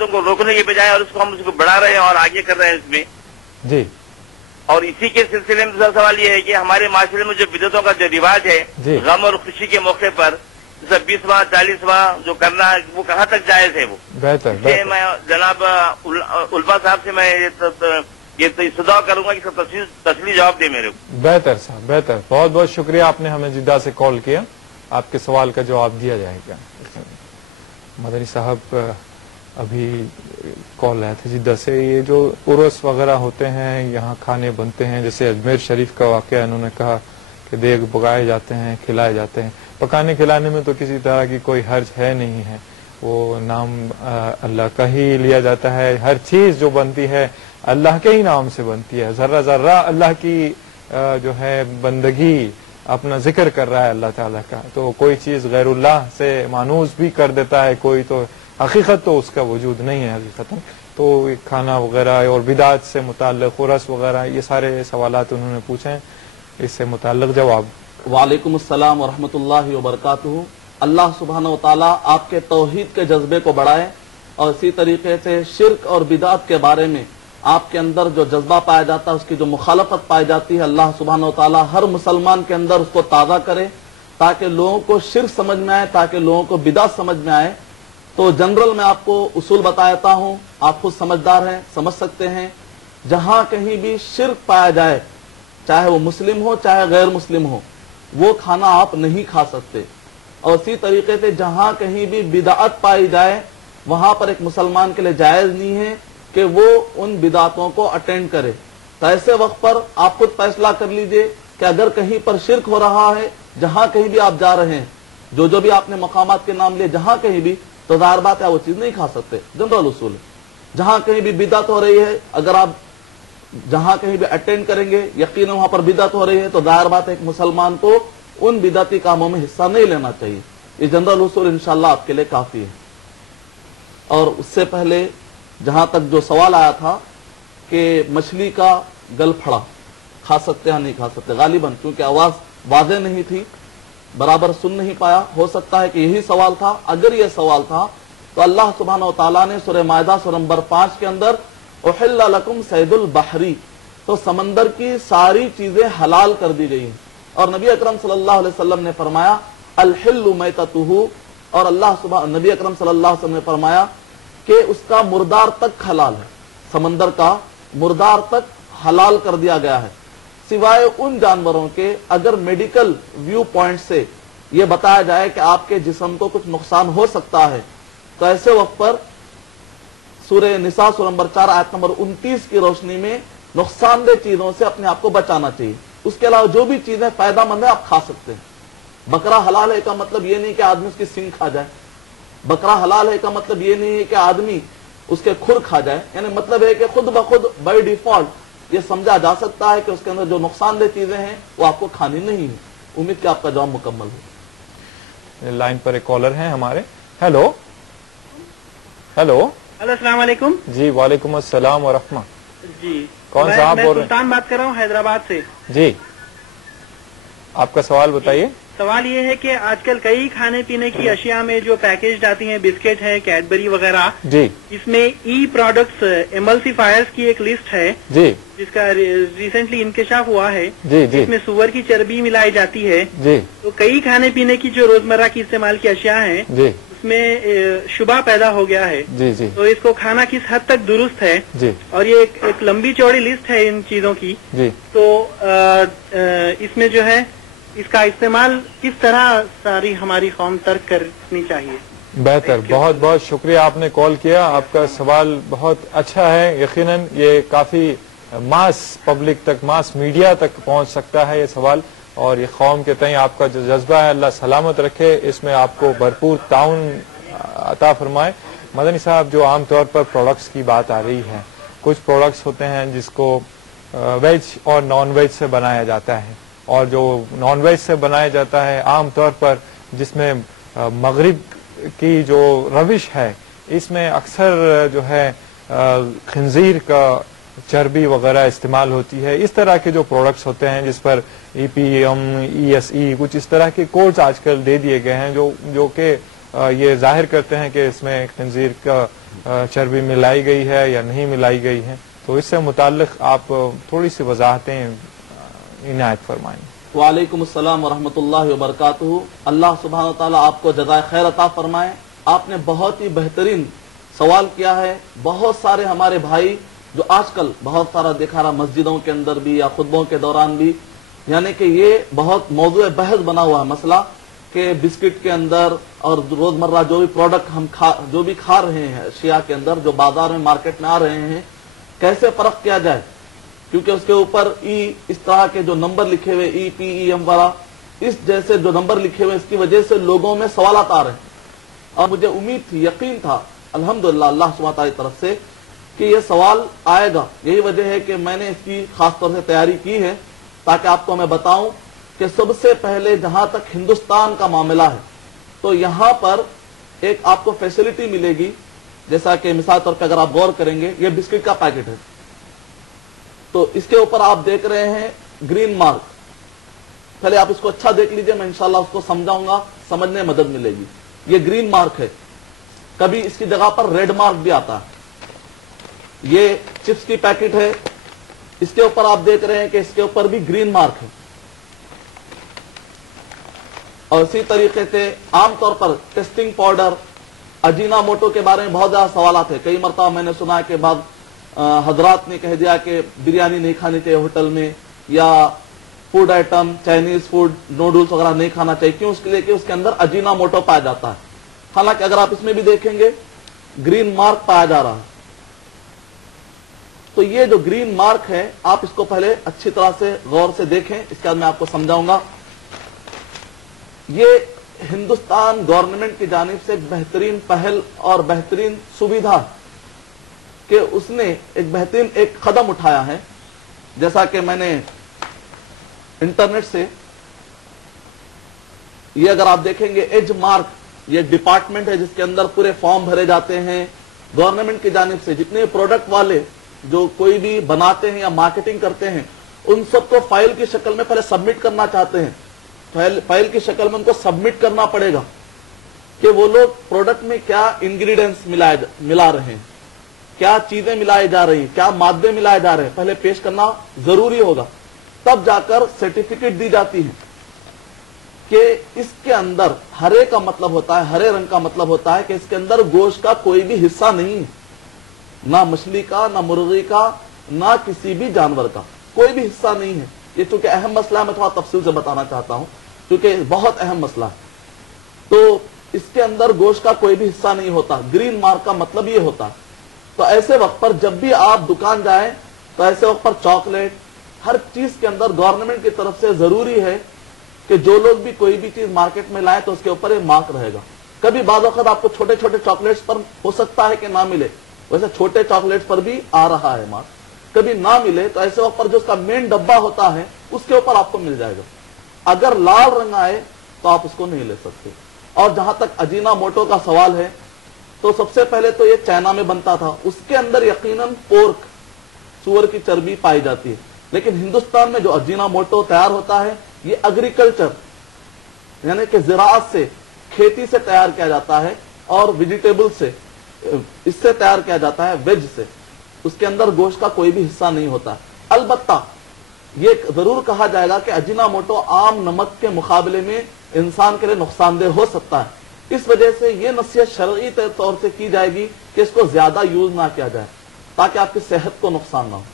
بدعتوں کو روکنے کے بجائے اور اس کو ہم اس کو بڑھا رہے ہیں اور آگے کر رہے ہیں اس میں جی. اور اسی کے سلسلے میں دوسرا سوال یہ ہے کہ ہمارے معاشرے میں جو بدعتوں کا جو رواج ہے غم اور خوشی کے موقع پر جیسے 20واں 40واں جو کرنا ہے وہ کہاں تک جائز ہے؟ وہ بہتر. میں جناب علماء صاحب سے میں یہ استدعا کروں گا کہ سب تفصیلی جواب دے میرے کو. بہتر صاحب بہتر. بہت بہت شکریہ آپ نے ہمیں جدہ سے کال کیا. آپ کے سوال کا جواب دیا جائے گا. مدنی صاحب ابھی کال آیا تھا جدہ سے. یہ جو عرس وغیرہ ہوتے ہیں یہاں کھانے بنتے ہیں جیسے اجمیر شریف کا واقعہ انہوں نے کہا کہ دیگ پکائے جاتے ہیں کھلائے جاتے ہیں. پکانے کھلانے میں تو کسی طرح کی کوئی حرج ہے نہیں ہے. وہ نام اللہ کا ہی لیا جاتا ہے. ہر چیز جو بنتی ہے اللہ کے ہی نام سے بنتی ہے. ذرہ ذرہ اللہ کی جو ہے بندگی اپنا ذکر کر رہا ہے اللہ تعالیٰ کا. تو کوئی چیز غیر اللہ سے مانوس بھی کر دیتا ہے کوئی تو حقیقت تو اس کا وجود نہیں ہے حقیقت. تو کھانا وغیرہ اور بدعت سے متعلق عرس وغیرہ یہ سارے سوالات انہوں نے پوچھے ہیں. اس سے متعلق جواب. وعلیکم السلام ورحمۃ اللہ وبرکاتہ. اللہ سبحانہ و تعالیٰ آپ کے توحید کے جذبے کو بڑھائے اور اسی طریقے سے شرک اور بدعت کے بارے میں آپ کے اندر جو جذبہ پایا جاتا ہے اس کی جو مخالفت پائی جاتی ہے اللہ سبحانہ و تعالیٰ ہر مسلمان کے اندر اس کو تازہ کرے تاکہ لوگوں کو شرک سمجھ میں آئے, تاکہ لوگوں کو بدعت سمجھ میں آئے. تو جنرل میں آپ کو اصول بتاتا ہوں, آپ خود سمجھدار ہیں سمجھ سکتے ہیں. جہاں کہیں بھی شرک پایا جائے چاہے وہ مسلم ہو چاہے غیر مسلم ہو وہ کھانا آپ نہیں کھا سکتے. اور اسی طریقے سے جہاں کہیں بھی بدعت پائی جائے وہاں پر ایک مسلمان کے لیے جائز نہیں ہے کہ وہ ان بدعتوں کو اٹینڈ کرے. تو ایسے وقت پر آپ خود فیصلہ کر لیجئے کہ اگر کہیں پر شرک ہو رہا ہے جہاں کہیں بھی آپ جا رہے ہیں جو بھی آپ نے مقامات کے نام لیے جہاں کہیں بھی تو ظاہر بات ہے وہ چیز نہیں کھا سکتے. جنرل اصول ہے. جہاں کہیں بھی بدعت ہو رہی ہے اگر آپ جہاں کہیں بھی اٹینڈ کریں گے یقیناً وہاں پر بدعت ہو رہی ہے تو ظاہر بات ہے ایک مسلمان کو ان بدعتی کاموں میں حصہ نہیں لینا چاہیے. یہ جنرل اصول انشاءاللہ آپ کے لیے کافی ہے. اور اس سے پہلے جہاں تک جو سوال آیا تھا کہ مچھلی کا گل پھڑا کھا سکتے ہیں نہیں کھا سکتے, غالباً کیونکہ آواز واضح نہیں تھی برابر سن نہیں پایا, ہو سکتا ہے کہ یہی سوال تھا. اگر یہ سوال تھا تو اللہ سبحانہ و تعالیٰ نے سورہ مائدہ سورہ نمبر 5 کے اندر احل لکم صید البحری تو سمندر کی ساری چیزیں حلال کر دی گئی ہیں. اور نبی اکرم صلی اللہ علیہ وسلم نے فرمایا الحل میتتہ, اور نبی اکرم صلی اللہ علیہ وسلم نے فرمایا کہ اس کا مردار تک حلال ہے. سمندر کا مردار تک حلال کر دیا گیا ہے سوائے ان جانوروں کے اگر میڈیکل ویو پوائنٹ سے یہ بتایا جائے کہ آپ کے جسم کو کچھ نقصان ہو سکتا ہے تو ایسے وقت پر سورہ نساء سورہ نمبر 4 آیت نمبر 29 کی روشنی میں نقصان دہ چیزوں سے اپنے آپ کو بچانا چاہیے. اس کے علاوہ جو بھی چیزیں فائدہ مند ہیں آپ کھا سکتے ہیں. بکرا حلال ہے کا مطلب یہ نہیں کہ آدمی اس کی سینگ کھا جائے. بکرا حلال ہے کا مطلب یہ نہیں ہے کہ آدمی اس کے کھر کھا جائے. یعنی مطلب ہے کہ خود بخود بائی ڈیفالٹ یہ سمجھا جا سکتا ہے کہ اس کے اندر جو نقصان دہ چیزیں ہیں وہ آپ کو کھانی نہیں ہے. امید کہ آپ کا جواب مکمل ہو. لائن پر ایک کالر ہیں ہمارے. ہیلو ہیلو السلام علیکم. جی وعلیکم السلام ورحمہ. جی کون صاحب بول رہے ہیں؟ سلطان بات کر رہا ہوں حیدرآباد سے. جی آپ کا سوال بتائیے. سوال یہ ہے کہ آج کل کئی کھانے پینے کی اشیاء میں جو پیکیجڈ آتی ہیں بسکٹ ہے کیڈبری وغیرہ جی اس میں ای پروڈکٹس ایملسیفائرز کی ایک لسٹ ہے جی جس کا ریسنٹلی انکشاف ہوا ہے جی جی جس میں سور کی چربی ملائی جاتی ہے. جی تو کئی کھانے پینے کی جو روزمرہ کی استعمال کی اشیاء ہیں جی اس میں شبہ پیدا ہو گیا ہے. جی جی تو اس کو کھانا کس حد تک درست ہے جی اور یہ ایک لمبی چوڑی لسٹ ہے ان چیزوں کی. جی تو اس میں جو ہے اس کا استعمال کس طرح ساری ہماری قوم ترک کرنی چاہیے. بہتر. بہت بہت شکریہ آپ نے کال کیا. آپ کا سوال بہت اچھا ہے. یقیناً یہ کافی ماس پبلک تک ماس میڈیا تک پہنچ سکتا ہے یہ سوال, اور یہ قوم کے تئیں آپ کا جو جذبہ ہے اللہ سلامت رکھے, اس میں آپ کو بھرپور تعاون عطا فرمائے. مدنی صاحب جو عام طور پر پروڈکٹس کی بات آ رہی ہے, کچھ پروڈکٹس ہوتے ہیں جس کو ویج اور نان ویج سے بنایا جاتا ہے, اور جو نان ویج سے بنایا جاتا ہے عام طور پر جس میں مغرب کی جو روش ہے اس میں اکثر جو ہے خنزیر کا چربی وغیرہ استعمال ہوتی ہے. اس طرح کے جو پروڈکٹس ہوتے ہیں جس پر ای P M E S E کچھ اس طرح کے کوڈز آج کل دے دیے گئے ہیں جو کہ یہ ظاہر کرتے ہیں کہ اس میں خنزیر کا चर्बी मिलाई गई है या नहीं मिलाई गई है, तो इससे मुताल्लिक आप थोड़ी सी वजाहतें इनायत फरमाएं। वालेकुम अस्सलाम वरहमतुल्लाहि वबरकातुहू। अल्लाह सुब्हानहू व तआला आपको जज़ाए खैर अता फरमाए। आपने बहुत ही बेहतरीन सवाल किया है। बहुत सारे हमारे भाई जो आजकल बहुत सारा देखा रहा मस्जिदों के अंदर भी या खुतबों के दौरान भी, यानी कि ये बहुत मौजूद बहस बना हुआ है मसला कि बिस्किट के अंदर और रोजमर्रा जो भी प्रोडक्ट हम जो भी खा रहे हैं अशिया के अंदर जो बाजार में मार्केट में आ रहे हैं, कैसे फर्क किया जाए, क्योंकि उसके ऊपर इस तरह के जो नंबर लिखे हुए EPEM वाला इस जैसे जो नंबर लिखे हुए, इसकी वजह से लोगों में सवालात आ रहे हैं। और मुझे उम्मीद थी, यकीन था अल्हम्दुलिल्लाह अल्लाह सुब्हानहू व तआला की तरफ से कि ये सवाल आएगा। यही वजह है कि मैंने इसकी खास तौर से तैयारी की है ताकि आपको मैं बताऊं कि सबसे पहले जहां तक हिंदुस्तान का मामला है तो यहां पर एक आपको फैसिलिटी मिलेगी। जैसा कि मिसाल तौर पर अगर आप गौर करेंगे, ये बिस्किट का पैकेट है, तो इसके ऊपर आप देख रहे हैं ग्रीन मार्क। पहले आप इसको अच्छा देख लीजिए, मैं इंशाल्लाह उसको समझाऊंगा, समझने में मदद मिलेगी। ये ग्रीन मार्क है, कभी इसकी जगह पर रेड मार्क भी आता है। ये चिप्स की पैकेट है, इसके ऊपर आप देख रहे हैं कि इसके ऊपर भी ग्रीन मार्क है। और इसी तरीके से आमतौर पर टेस्टिंग पाउडर, अजीना मोटो के बारे में बहुत ज्यादा सवाल आते हैं। कई मरतबा मैंने सुना है कि बाद हजरात ने कह दिया कि बिरयानी नहीं खानी चाहिए होटल में, या food item Chinese food noodles वगैरह नहीं खाना चाहिए। क्यों? उसके लिए कि उसके अंदर अजीना मोटो पाया जाता है। हालांकि अगर आप इसमें भी देखेंगे ग्रीन मार्क पाया जा रहा है। तो ये जो ग्रीन मार्क है, आप इसको पहले अच्छी तरह से गौर से देखें, इसके बाद मैं आपको समझाऊंगा। ये हिंदुस्तान गवर्नमेंट की जानिब से एक बेहतरीन पहल और बेहतरीन सुविधा कि उसने एक बेहतरीन एक कदम उठाया है। जैसा कि मैंने इंटरनेट से ये अगर आप देखेंगे एज मार्क, ये डिपार्टमेंट है जिसके अंदर पूरे फॉर्म भरे जाते हैं गवर्नमेंट की जानिब से। जितने प्रोडक्ट वाले जो कोई भी बनाते हैं या मार्केटिंग करते हैं, उन सबको फाइल की शक्ल में पहले सबमिट करना चाहते हैं। फाइल की शक्ल में उनको सबमिट करना पड़ेगा कि वो लोग प्रोडक्ट में क्या इंग्रेडिएंट्स मिला रहे हैं, क्या चीजें मिलाई जा रही हैं, क्या मादे मिलाए जा रहे हैं, पहले पेश करना जरूरी होगा। तब जाकर सर्टिफिकेट दी जाती है कि इसके अंदर हरे का मतलब होता है, हरे रंग का मतलब होता है कि इसके अंदर गोश्त का कोई भी हिस्सा नहीं है, ना मछली का, ना मुर्गी का, ना किसी भी जानवर का कोई भी हिस्सा नहीं है। ये चूंकि अहम मसला है, मैं थोड़ा तफसील से बताना चाहता हूं क्योंकि बहुत अहम मसला है। तो इसके अंदर गोश्त का कोई भी हिस्सा नहीं होता। ग्रीन मार्क का मतलब ये होता है। तो ऐसे वक्त पर जब भी आप दुकान जाएं तो ऐसे वक्त पर चॉकलेट, हर चीज के अंदर गवर्नमेंट की तरफ से जरूरी है कि जो लोग भी कोई भी चीज मार्केट में लाए तो उसके ऊपर ये मार्क रहेगा। कभी बाद वक्त आपको छोटे छोटे चॉकलेट्स पर हो सकता है कि ना मिले, वैसे छोटे चॉकलेट्स पर भी आ रहा है मार्क। कभी ना मिले तो ऐसे वक्त पर जो उसका मेन डब्बा होता है उसके ऊपर आपको मिल जाएगा। अगर लाल रंग आए तो आप उसको नहीं ले सकते। और जहां तक अजीना मोटो का सवाल है, तो सबसे पहले तो ये चाइना में बनता था, उसके अंदर यकीनन पोर्क, सुअर की चर्बी पाई जाती है। लेकिन हिंदुस्तान में जो अजीना मोटो तैयार होता है, ये एग्रीकल्चर यानी कि ज़राअत से, खेती से तैयार किया जाता है और वेजिटेबल से, इससे तैयार किया जाता है, वेज से। उसके अंदर गोश्त का कोई भी हिस्सा नहीं होता। अलबत्ता ये जरूर कहा जाएगा कि अजीना मोटो आम नमक के मुकाबले में इंसान के लिए नुकसानदेह हो सकता है। इस वजह से ये नसीहत शरई तौर से की जाएगी कि इसको ज्यादा यूज ना किया जाए ताकि आपकी सेहत को नुकसान ना हो।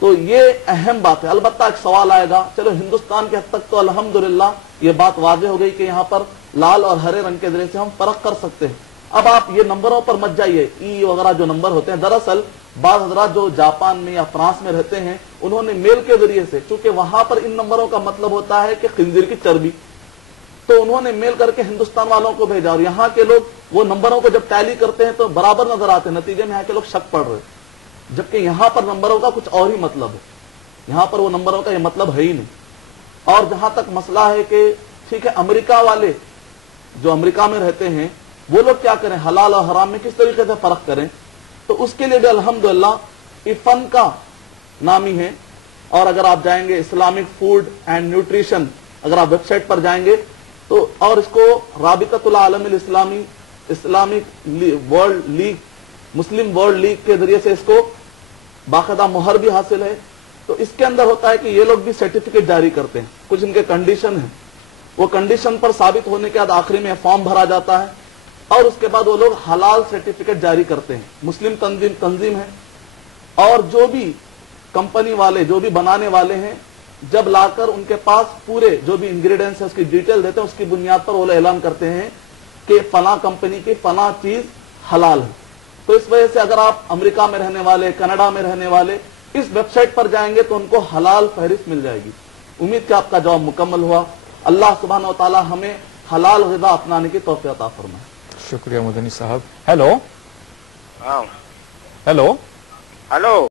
तो ये अहम बात है। अलबत्ता एक सवाल आएगा, चलो हिंदुस्तान के हद तक तो अल्हम्दुलिल्लाह ये बात वाज़ेह हो गई कि यहाँ पर लाल और हरे रंग के जरिए से हम फर्क कर सकते हैं। अब आप ये नंबरों पर मत जाइए, ई वगैरह जो नंबर होते हैं, दरअसल बाज़ हज़रात जो जापान में या फ्रांस में रहते हैं, उन्होंने मेल के जरिए से, चूंकि वहां पर इन नंबरों का मतलब होता है कि खिंजीर की चर्बी, तो उन्होंने मेल करके हिंदुस्तान वालों को भेजा। और यहाँ के लोग वो नंबरों को जब टैली करते हैं तो बराबर नजर आते हैं। नतीजे में यहाँ के लोग शक पड़ रहे, जबकि यहाँ पर नंबरों का कुछ और ही मतलब है। यहाँ पर वो नंबरों का ये मतलब है ही नहीं। और जहां तक मसला है कि ठीक है, अमेरिका वाले जो अमेरिका में रहते हैं वो लोग क्या करें, हलाल और हराम में किस तरीके से फर्क करें, तो उसके लिए भी अल्हम्दुलिल्लाह इफन का नामी है। और अगर आप जाएंगे इस्लामिक फूड एंड न्यूट्रिशन, अगर आप वेबसाइट पर जाएंगे तो, और इसको राबिततुल आलम इस्लामी इस्लामिक वर्ल्ड लीग, मुस्लिम वर्ल्ड लीग के जरिए से इसको बाकायदा मुहर भी हासिल है। तो इसके अंदर होता है कि ये लोग भी सर्टिफिकेट जारी करते हैं, कुछ इनके कंडीशन है, वो कंडीशन पर साबित होने के बाद आखिरी में फॉर्म भरा जाता है और उसके बाद वो लोग हलाल सर्टिफिकेट जारी करते हैं। मुस्लिम तंजीम है और जो भी कंपनी वाले, जो भी बनाने वाले हैं, जब लाकर उनके पास पूरे जो भी इंग्रेडिएंट्स है उसकी डिटेल देते हैं, उसकी बुनियाद पर वो लोग ऐलान करते हैं कि फला कंपनी की फला चीज हलाल है। तो इस वजह से अगर आप अमेरिका में रहने वाले, कनाडा में रहने वाले इस वेबसाइट पर जाएंगे तो उनको हलाल फहरिस्त मिल जाएगी। उम्मीद कि आपका जवाब मुकम्मल हुआ। अल्लाह सुब्हानहू व तआला हमें हलाल ग़िज़ा अपनाने की तौफ़ीक़ अता फरमाए। शुक्रिया मदनी साहब। हेलो हाँ हेलो हेलो